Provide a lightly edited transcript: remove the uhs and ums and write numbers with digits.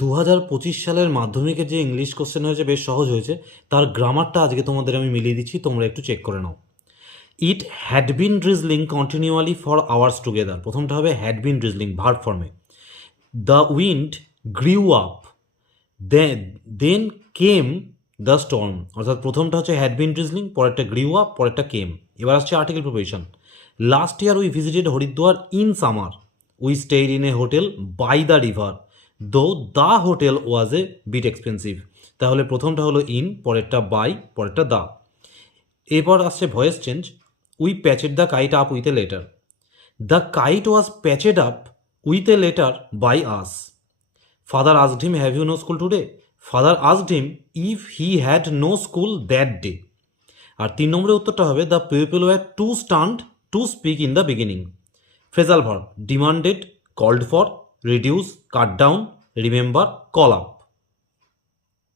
2025 সালের মাধ্যমিকে যে ইংলিশ কোশ্চেন হয়েছে বেশ সহজ হয়েছে, তার গ্রামারটা আজকে তোমাদের আমি মিলিয়ে দিচ্ছি, তোমরা একটু চেক করে নাও। It had been drizzling continually for hours together, প্রথমটা হবে হ্যাড বিন ড্রিজলিং ভার্ব ফর্মে। The wind grew up, then came the storm, অর্থাৎ প্রথমটা হচ্ছে হ্যাড বিন ড্রিজলিং, পরেরটা গ্রিউ আপ, পরেরটা কেম। এবার আসছে article preposition. Last year we visited Haridwar in summer, we stayed in a hotel by the river, though the hotel was a bit expensive. তাহলে প্রথমটা হলো ইন, পরেরটা বাই, পরেরটা the. এরপর আসছে voice change. We patched the kite up with a letter, the kite was patched up with a letter by us. Father asked him have you no school today, father asked him if he had no school that day. আর 3 নম্বরের উত্তরটা হবে the people were to stand to speak in the beginning. Phrasal verb demanded, called for, reduce, cut down, remember, call up.